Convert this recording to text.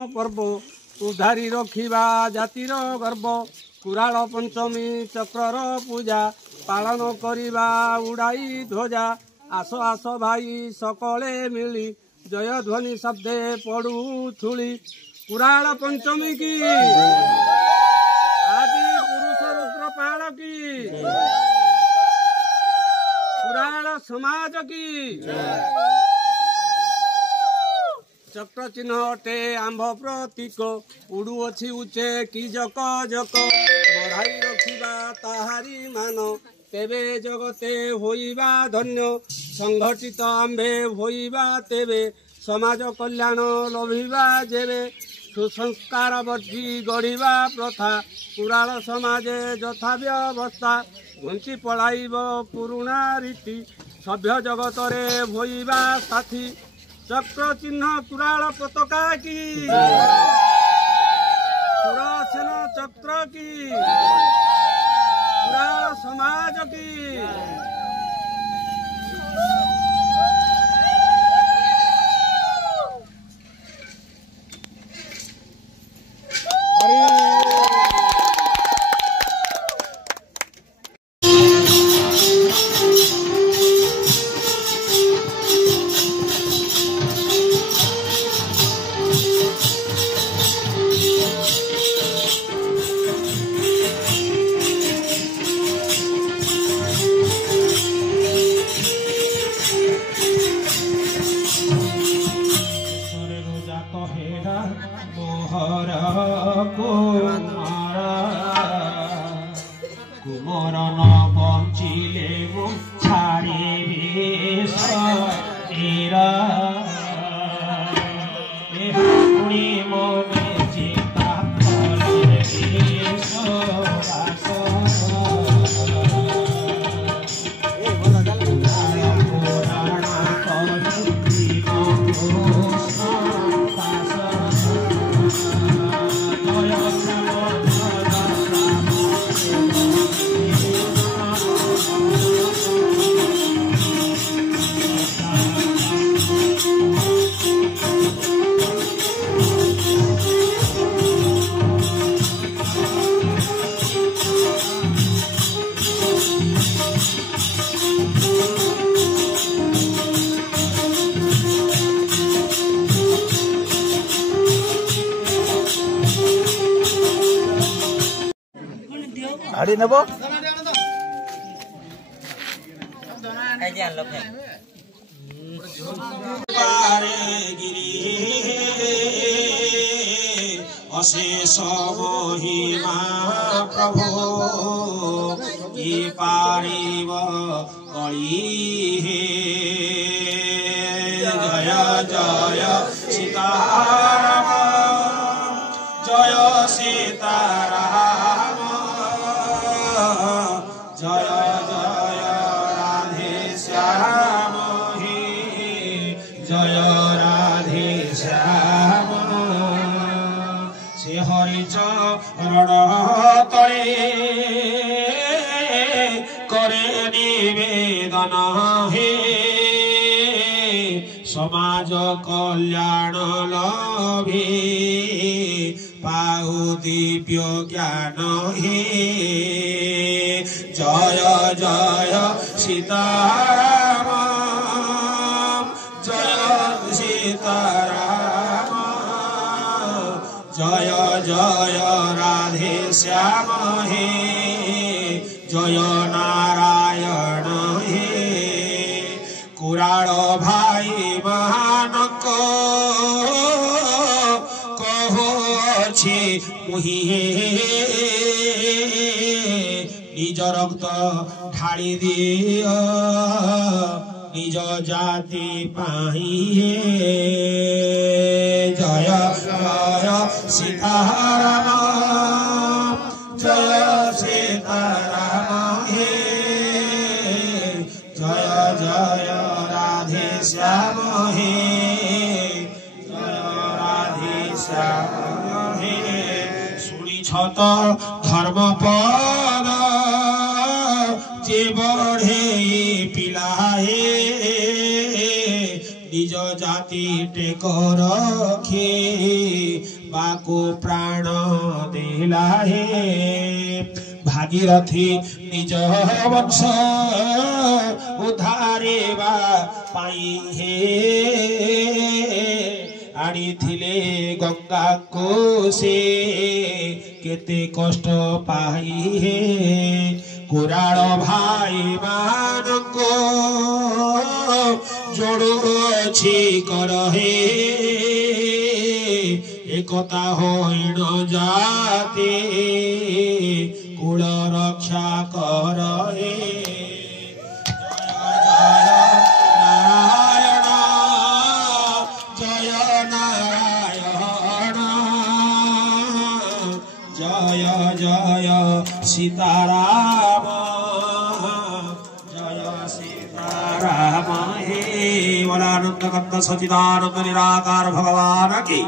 पर्व उधारी रखिबा जातिर गर्व कुराल पंचमी चक्रर पूजा पालन करिबा उड़ाई ध्वजा आस आस भाई सकले मिली जय ध्वनि शब्दे पड़ू थुली कुराल पंचमी की आदि पुरुष रुद्र पाल की कुराल समाज की चक्र चिन्ह अटे आंभ प्रतीक उड़ू अच्छी उचे कि जक जक बढ़ाई रखिबा ताहारी मान तेबे जगते होइबा धन्य संगठित आंबे होइबा तेबे समाज कल्याण लभिबा जेबे सुसंस्कार वर्जी गढ़िबा प्रथा कुराल समाजे यथा व्यवस्था घुंची पलाइब पुरुणा रीति सभ्य जगतरे होइबा साथी चक्र चिन्ह कुराल पताका की सुरसेन चक्र की कुराल समाज की कुमरन बंचिले छाड़े सरा मने चिता हाड़ी नेब अशेष महिमा प्रभु कि पारिब कली हे जय जय सीताराम जय सीताराम जय जय राधे श्याम हे जय राधे श्याम से हरि चरण तले करे निवेदन हे समाज कल्याण लभे पाऊ दिव्य ज्ञान हे जय जय सीताराम जय सीताराम जय जय राधे श्याम हे जय नारायण हे कुराल भाई महानक कहो अच्छे मुहि निज रक्त ढाली दिय निज जाति पाही जय जय सीताराम जय सीताराम हे जय जय राधे श्याम हे जय राधे श्याम हे सुनी छत धर्म पद जे बढ़े पिलाए निज जाति टेक रखे बाको प्राण देला हे भागीरथी निज वंश उद्धारे पाई हे आनी थिले गंगा को से केते कष्ट पाई हे कुराल भाई मानको जोड़ुछि कर हे एकता होइण जाते कुल रक्षा कर हे जय सीताराम जय सीताराम हे वरानंद कंद सचिदानंद निराकार भगवान की